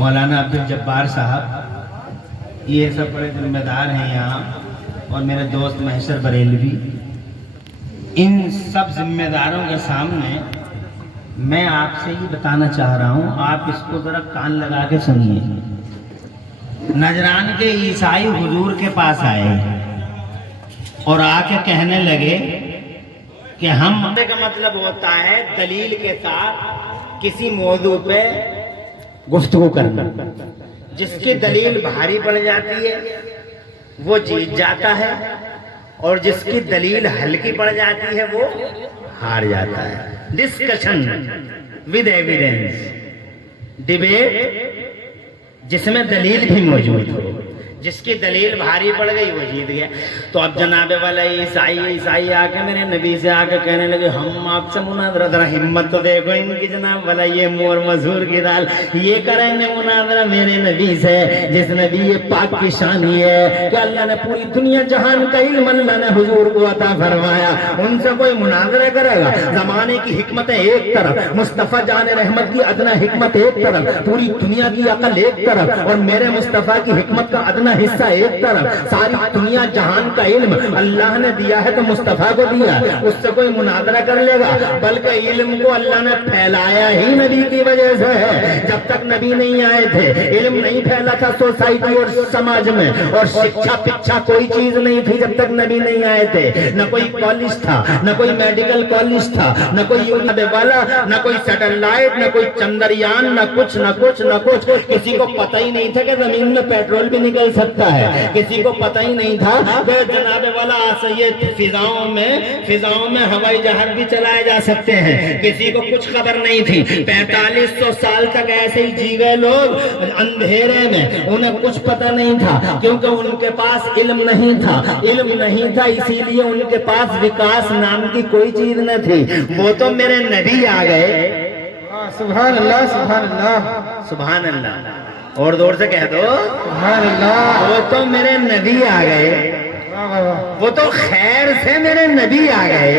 مولانا عبدالجبار صاحب یہ سب بڑے ذمہ دار ہیں یہاں، اور میرے دوست محشر بریلوی، ان سب ذمہ داروں کے سامنے میں آپ سے یہ بتانا چاہ رہا ہوں، آپ اس کو ذرا کان لگا کے سنیے۔ نجران کے عیسائی حضور کے پاس آئے اور آ کے کہنے لگے کہ ہم کا مطلب ہوتا ہے دلیل کے ساتھ کسی موضوع پہ گفتگو کرنا۔ جس کی دلیل بھاری پڑ جاتی ہے وہ جیت جاتا ہے، اور جس کی دلیل ہلکی پڑ جاتی ہے وہ ہار جاتا ہے۔ ڈسکشن ود ایویڈنس، ڈیبیٹ جس میں دلیل بھی موجود ہو، جس کی دلیل بھاری پڑ گئی وہ جیت گیا۔ تو اب جناب والا عیسائی آ کے میرے نبی سے آ کے کہنے لگے ہم آپ سے مناظرہ، ذرا ہمت تو دیکھو ان کی جناب والا، یہ مور مزور کی دال، یہ کریں گے مناظرہ میرے نبی سے، جس نبی یہ پاک کی شان ہی ہے کہ اللہ نے پوری دنیا جہان کا علم اللہ نے حضور کو عطا فرمایا، ان سے کوئی مناظرہ کرے گا؟ زمانے کی حکمتیں ایک طرف، مصطفیٰ جان رحمت کی ادنا حکمت ایک طرف، پوری دنیا کی عقل ایک طرف، اور میرے مصطفیٰ کی حکمت کا ادنا حصہ ایک طرف، ساری دنیا جہان کا علم اللہ نے دیا ہے تو مصطفیٰ کو دیا، اس سے کوئی مناظرہ کر لے گا؟ بلکہ علم کو اللہ نے پھیلایا ہی نبی کی وجہ سے ہے۔ جب تک نبی نہیں آئے تھے علم نہیں پھیلا تھا سوسائٹی اور سماج میں، اور شکشا پکشا کوئی چیز نہیں تھی جب تک نبی نہیں آئے تھے۔ نہ کوئی کالج تھا، نہ کوئی میڈیکل کالج تھا، نہ کوئی والا، نہ کوئی سیٹلائٹ، نہ کوئی چندریان، نہ کچھ نہ کچھ نہ کچھ۔ کسی کو پتہ ہی نہیں تھا کہ زمین میں پیٹرول بھی نکل سکتا ہے، کسی کو پتہ ہی نہیں تھا کہ جناب والا یہ فضاؤں میں ہوائی جہاز بھی چلائے جا سکتے ہیں، کسی کو کچھ خبر نہیں تھی۔ 4500 سال تک ایسے ہی جی گئے لوگ اندھیرے میں، انہیں کچھ پتہ نہیں تھا، کیونکہ ان کے پاس علم نہیں تھا، اسی لیے ان کے پاس وکاس نام کی کوئی چیز نہ تھی۔ وہ تو میرے نبی آ گئے، سبحان اللہ سبحان اللہ سبحان اللہ، اور دور سے کہہ دو سبحان اللہ۔ وہ تو میرے نبی آ گئے، واہ واہ واہ وہ تو خیر سے میرے نبی آ گئے۔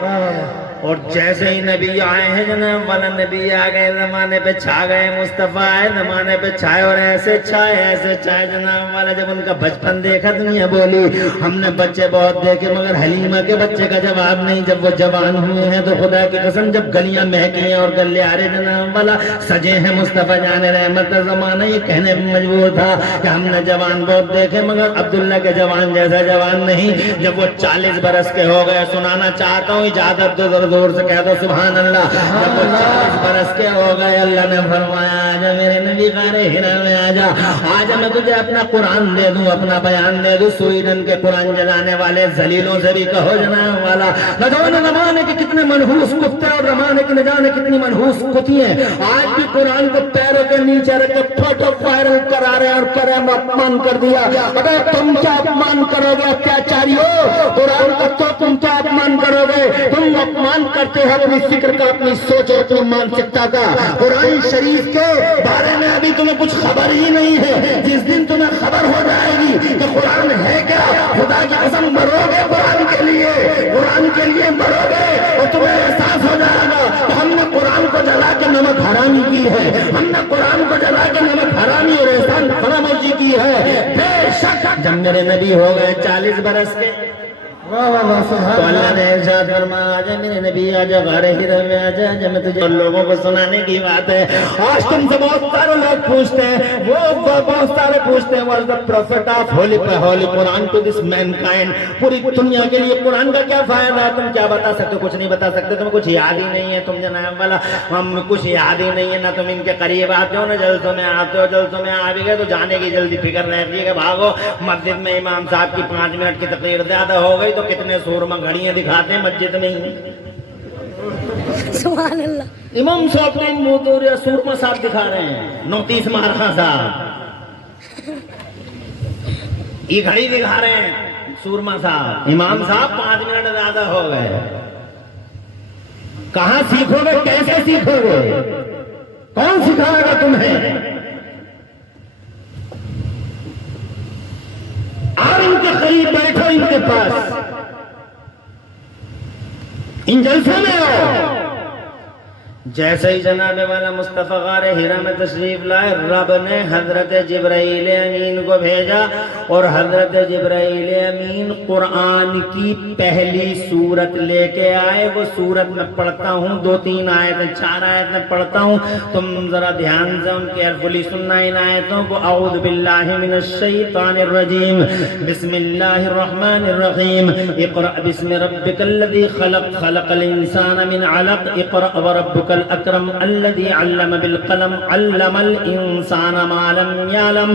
واہ واہ۔ اور جیسے ہی نبی آئے ہیں جناب والا، نبی آ گئے، زمانے پہ چھا گئے، مصطفیٰ آئے زمانے پہ چھائے، اور ایسے چھائے جناب والا۔ جب ان کا بچپن دیکھا دنیا بولی ہم نے بچے بہت دیکھے مگر حلیمہ کے بچے کا جواب نہیں۔ جب وہ جوان ہوئے ہیں تو خدا کی قسم جب گلیاں مہکی ہیں اور گلیارے جناب والا سجے ہیں مصطفیٰ جان رحمت، زمانہ یہ کہنے پہ مجبور تھا کہ ہم نے جوان بہت دیکھے مگر عبداللہ کے جوان جیسا جوان نہیں۔ جب وہ 40 برس کے ہو گئے، سنانا چاہتا ہوں، اجازت دو زور سے کہہ دو سبحان اللہ۔ جب وہ 40 برس کے ہو گئے، اللہ نے فرمایا آجا میرے نبی غار ہرا میں آجا، آجا میں تجھے اپنا قرآن دے دوں، اپنا بیان دے دوں۔ سویڈن کے قرآن جلانے والے ذلیلوں سے بھی کہو جناب والا، نہ جانے زمانے کے کتنے منحوس کتے اور زمانے کی نہ جانے کتنی منحوس کتی ہیں، آج بھی قرآن کو پیروں کے نیچے رکھ کے فوٹو وائرل کرا رہے اور کرم اپمان کر دیا۔ اگر تم کیا اپمان کرو گے اتیاچاریو، قرآن کا تو تم کیا اپمان کرو گے؟ تم اپمان کرتے ہیں اپنی فکر کا، اپنی سوچ اور اپنی مانسکتا کا۔ قرآن شریف کے بارے میں ابھی تمہیں کچھ خبر ہی نہیں ہے، جس دن تمہیں خبر ہو جائے گی کہ قرآن ہے کیا، خدا کی قسم مرو گے قرآن کے لیے مرو گے، اور تمہیں احساس ہو جائے گا کہ ہم نے قرآن کو جلا کے نمک حرامی کی ہے، ہم نے قرآن کو جلا کے نمک حرامی اور احسان فراموشی کی ہے۔ بے شک جب میرے نبی ہو گئے 40 برس کے، واہ واہ واہ تو سبحان اللہ اللہ۔ نے ارشاد فرمایا آجا میرے نبی، آجا غار ہرا میں آجا، آجا میں تجھے لوگوں کو سنانے کی بات ہے۔ آج تم سے بہت سارے لوگ پوچھتے ہیں، بہت سارے پوچھتے ہیں was the prophet of holy Quran to this mankind، پوری دنیا کے لیے قرآن کا کیا فائدہ ہے؟ تم کیا بتا سکتے ہو؟ کچھ نہیں بتا سکتے، تمہیں کچھ یاد ہی نہیں ہے، تم جناب والا ہم کچھ یاد ہی نہیں ہے، نہ تم ان کے قریب آتے ہو، نہ جلسوں میں آتے ہو، جلسوں میں آ بھی گئے تو جانے کی جلدی فکر رہتی ہے کہ بھاگو۔ مسجد میں امام صاحب کی 5 منٹ کی تقریر زیادہ ہو گئی تو کتنے سورما گھڑیاں دکھاتے ہیں مسجد میں ہی، سبحان اللہ۔ امام صاحب نے موتور یا سورما صاحب دکھا رہے ہیں، 29 مارخان صاحب یہ گھڑی دکھا رہے ہیں، سورما صاحب، امام صاحب 5 منٹ زیادہ ہو گئے۔ کہاں سیکھو گے؟ کیسے سیکھو گے؟ کون سکھائے گا تمہیں؟ اور ان کے قریب بیٹھو، ان کے پاس، ان جلسوں میں آؤ، جیسے ہی جناب والا مصطفیٰ غار ہرا میں تشریف لائے، رب نے حضرت جبرائیل امین کو بھیجا، اور حضرت جبرائیل امین قرآن کی پہلی سورت لے کے آئے۔ وہ سورت میں پڑھتا ہوں، 2-3 آیتیں 4 آیتیں پڑھتا ہوں، تم ذرا دھیان سے ان کیئرفلی سننا ان آیتوں کو۔ اعوذ باللہ من الشیطان الرجیم، بسم اللہ الرحمن الرحیم، اقرأ بسم ربک الذی خلق، خلق الانسان من علق، اقرأ وربک الاکرم الذی علم بالقلم، علم الانسان ما لم یعلم،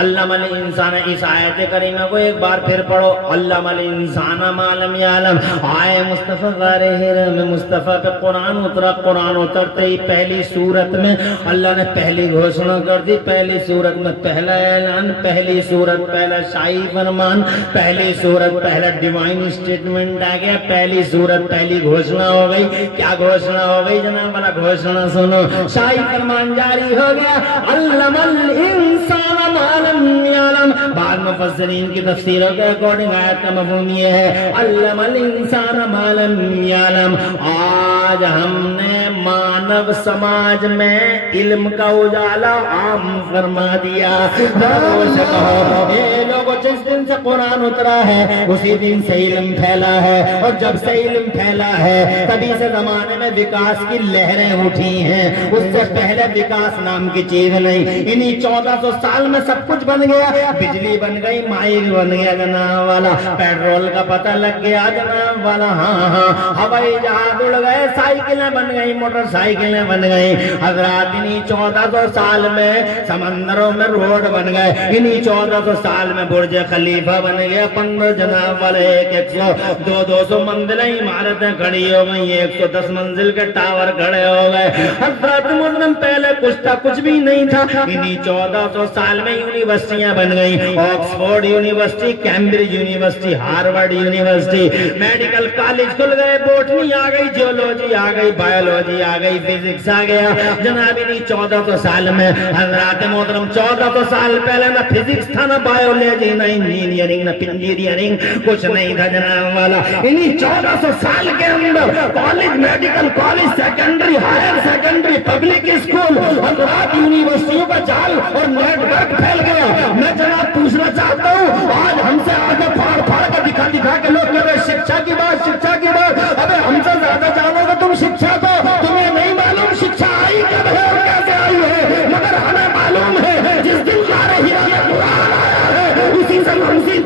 علم الانسان۔ اس آیت کریمہ کو ایک بار پھر پڑھو، علم الانسان ما لم یعلم۔ آئے مصطفیٰ غار ہرا میں مصطفیٰ پہ قرآن اترا، قرآن اترتے ہی پہلی سورت میں اللہ نے پہلی گھوشنا کر دی، پہلی سورت میں پہلا اعلان، پہلی سورت پہلا شاہی فرمان، پہلی سورت پہلا ڈیوائن اسٹیٹمنٹ آ گیا، پہلی سورت پہلی گھوشنا ہو گئی۔ کیا گھوشنا ہو گئی جناب والا؟ گھوشنا سنو، شاہی فرمان جاری ہو گیا، علم الانسان ما لم یعلم۔ بعض مفسرین کی تفسیروں کے اکارڈنگ آیت کا مفہوم یہ ہے، علم الانسان ما لم یعلم۔ آج ہم نے مانو سماج میں علم کا اجالا عام فرما دیا۔ اے لوگوں، جس دن سے قرآن اترا ہے اسی دن سے علم پھیلا ہے، اور جب سے علم پھیلا ہے تبھی سے زمانے میں وکاس کی لہریں اٹھی ہیں۔ اس سے پہلے وکاس نام کی چیز نہیں۔ انہی 1400 سال میں سب کچھ بن گیا، بجلی بن گئی، مائل بن گیا جناب والا، پیٹرول کا پتہ لگ گیا جناب والا، ہاں ہوائی جہاز اڑ گئے، سائیکلیں بن گئی، موٹر سائیکلیں بن گئی۔ حضرات انہی 1400 سال میں سمندروں میں روڈ بن گئے، انہی 1400 سال میں برج خلیفہ بن گیا، 15 جناب والے 100-200 منزلیں عمارتیں کھڑی ہو گئی، 110 منزل کے ٹاور کھڑے ہو گئے۔ حضرات محترم، پہلے کچھ تھا، کچھ بھی نہیں تھا۔ انہی 1400 سال میں یونیورسٹیاں بن گئی، Oxford university, Cambridge university, Harvard university, medical college کھل گئے، بوٹنی آ گئی، جیولوجی آ گئی، بایولوجی آ گئی، فزکس آ گیا جناب۔ انہی 1400 سال میں حضرات محترم، 1400 سال پہلے نہ فزکس تھا، نہ بایولوجی، نہ انجینئرنگ، نہ انجینئرنگ، کچھ نہیں تھا جناب والا۔ انہی 1400 سال کے اندر college, medical college, secondary, higher secondary, public school, حضرات یونیورسٹیوں کا جال اور نیٹ ورک پھیل گیا۔ میں جناب پوچھنا چاہتا ہوں، آج ہم سے آگے پھاڑ پھاڑ کے دکھا کے لوگ کہہ رہے شکشا کی بات، شکشا کی بات۔ ابے ہم سے زیادہ جانو گے تم شکشا کو، تمہیں نہیں معلوم شکشا آئی کب ہے اور کیسے آئی ہے، مگر ہمیں معلوم ہے جس دن غار ہرا میں قرآن آیا ہے اسی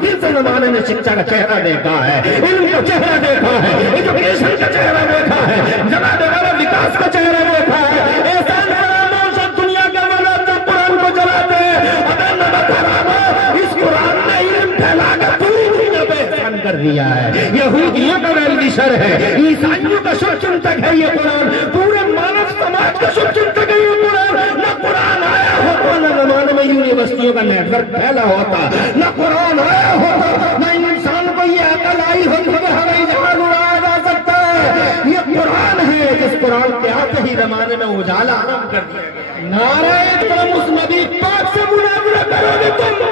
دن سے زمانے میں شکشا کا چہرہ دیکھا ہے، علم کا چہرہ دیکھا ہے، ایجوکیشن کا چہرہ دیکھا ہے، جناب والا وکاس کا چہرہ دیکھا ہے۔ احسان فراموش ہے دنیا کے لوگ جو قرآن کو جلاتے ہیں، اگر نمک حرام ہو، اس قرآن نے علم پھیلا کر پوری دنیا پہ احسان کر دیا ہے۔ یہودیوں کا ویلویشر ہے، عیسائیوں کا شب چنتک ہے یہ قرآن، پورے مانو سماج کا شب چنتک ہے یہ قرآن۔ نہ قرآن آیا ہوتا نہ زمانے میں یونیورسٹیوں کا نیٹ ورک پھیلا ہوتا، نہ قرآن آیا ہوتا نہ انسان کو یہ عقل آئی ہوتی کہ ہوائی جہاز اڑایا جا سکتا ہے۔ یہ قرآن ہے جس قرآن کے آتے ہی زمانے میں اجالا عام کر دیا گیا۔ نعرہ تم اس نبی پاک سے مناظرہ کرو گے تم۔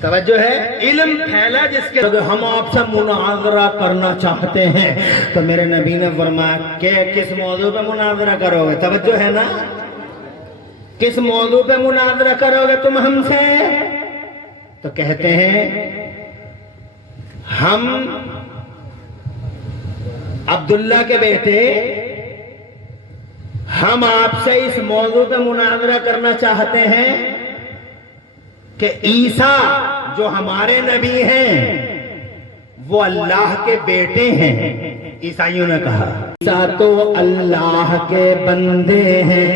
توجہ ہے، علم پھیلا جس کے ہم آپ سے مناظرہ کرنا چاہتے ہیں تو میرے نبی نے فرمایا کہ کس موضوع پہ مناظرہ کرو گے؟ توجہ ہے نا، کس موضوع پہ مناظرہ کرو گے تم ہم سے؟ تو کہتے ہیں ہم عبداللہ کے بیٹے، ہم آپ سے اس موضوع پہ مناظرہ کرنا چاہتے ہیں کہ عیسیٰ جو ہمارے نبی ہیں وہ اللہ کے بیٹے ہیں۔ عیسائیوں نے کہا عیسیٰ تو اللہ کے بندے ہیں،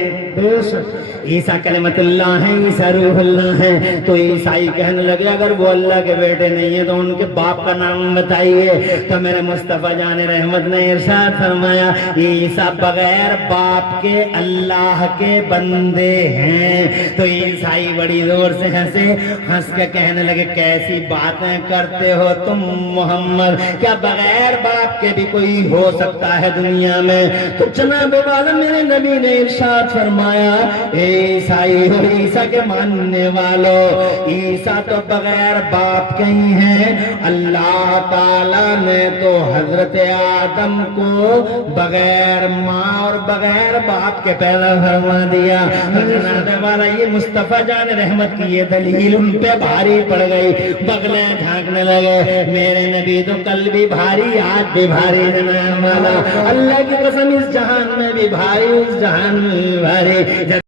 عیسیٰ کلمت اللہ ہیں، عیسیٰ روح اللہ ہیں۔ تو عیسائی کہنے لگے اگر وہ اللہ کے بیٹے نہیں ہیں تو ان کے باپ کا نام بتائیے۔ تو میرے مصطفیٰ جان رحمت نے ارشاد فرمایا عیسیٰ بغیر باپ کے اللہ کے بندے ہیں۔ تو عیسائی بڑی زور سے ہنسے، ہنس کے کہنے لگے کیسی باتیں کرتے ہو تم محمد، کیا بغیر باپ کے بھی کوئی ہو سکتا ہے دنیا دنیا میں۔ تو جناب والا میرے نبی نے ارشاد فرمایا، اے عیسائی ہو، عیسیٰ کے ماننے والوں، عیسیٰ تو بغیر باپ کے ہی ہیں۔ اللہ تعالیٰ نے تو حضرت آدم کو بغیر ماں اور بغیر باپ کے پیدا فرما دیا۔ جناب والا یہ مصطفیٰ جان رحمت کی یہ دلیل ان پہ بھاری پڑ گئی، بغلیں جھانکنے لگے۔ میرے نبی تو کل بھی بھاری، آج بھی بھاری، جناب والا اللہ کی قسم اس جہان میں بھی بھاری، اس جہان میں بھی بھاری۔